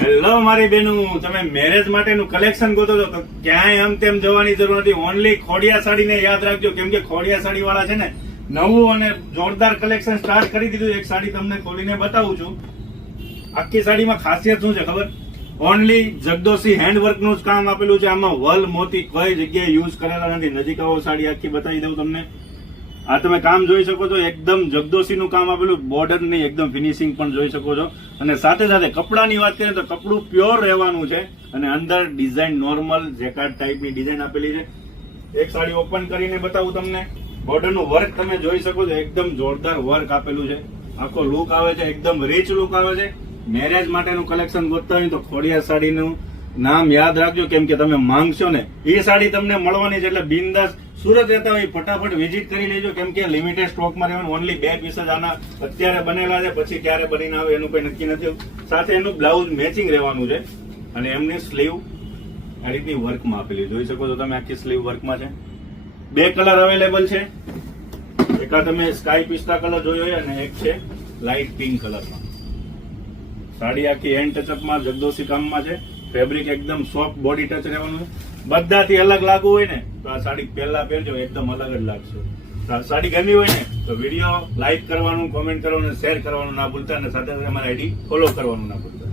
Hello મારી બેનું, તમે મેરેજ માટેનું કલેક્શન ગોતો છો તો ક્યાંય આમ તેમ જવાની જરૂર નથી. ઓનલી ખોડિયા સાડીને યાદ રાખજો, કેમ કે ખોડિયા સાડી વાળા છે ને નવું અને જોરદાર કલેક્શન સ્ટાર્ટ કરી દીધું. એક સાડી તમને ખોલીને બતાવું છું. આખી સાડીમાં ખાસિયત શું છે ખબર? ઓનલી જગદોશી હેન્ડવર્ક નું જ કામ આપેલું છે. આમાં વલ મોતી કઈ જગ્યાએ યુઝ કરેલા નથી. નજીક આવો સાડી આખી બતાવી દઉં તમને. આ તમે કામ જોઈ શકો છો, એકદમ જગદોશી નું કામ આપેલું. બોર્ડર ની એકદમ ફિનિશિંગ પણ જોઈ શકો છો. અને સાથે સાથે કપડાની વાત કરીએ તો કપડું પ્યોર રહેવાનું છે. અને અંદર ડિઝાઇન નોર્મલ જેકાર્ડ ટાઈપની ડિઝાઇન આપેલી છે. એક સાડી ઓપન કરીને બતાવું તમને. બોર્ડર નું વર્ક તમે જોઈ શકો છો, એકદમ જોરદાર વર્ક આપેલું છે. આખો લુક આવે છે, એકદમ રીચ લુક આવે છે. મેરેજ માટેનું કલેક્શન ગોતતા હોય તો ખોડિયા સાડીનું નામ યાદ રાખજો, કેમ કે તમે માંગશો ને એ સાડી તમને મળવાની છે. એટલે બિંદાસ સુરત રહેતા હોય ફટાફટ વિઝિટ કરી લેજો, કેમ કે લિમિટેડ સ્ટોકમાં રહેવાનું. ઓનલી 2 પીસ જ આના અત્યારે બનેલા છે, પછી ક્યારે બનીને આવે એનું કોઈ નક્કી નથી. સાથે એનું બ્લાઉઝ મેચિંગ રહેવાનું છે. અને એમની સ્લીવ આ રીતની વર્કમાં આપેલી જોઈ શકો છો તમે. આખી સ્લીવ વર્કમાં છે. 2 કલર અવેલેબલ છે. એક આ તમે સ્કાય પિસ્તા કલર જોયો હોય અને એક છે લાઇટ પિંક કલરમાં. સાડી આખી હેન્ડ ટચઅપમાં જગદોશી કામમાં છે. ફેબ્રિક એકદમ સોફ્ટ બોડી ટચ રહેવાનું. બધાથી અલગ લાગુ હોય ને તો આ સાડી પહેલા પહેરજો, એકદમ અલગ જ લાગશે. સાડી ગમી હોય ને તો વિડીયો લાઈક કરવાનું, કોમેન્ટ કરવાનું, શેર કરવાનું ના ભૂલતા. અને સાથે સાથે અમારા આઈડી ફોલો કરવાનું ના ભૂલતા.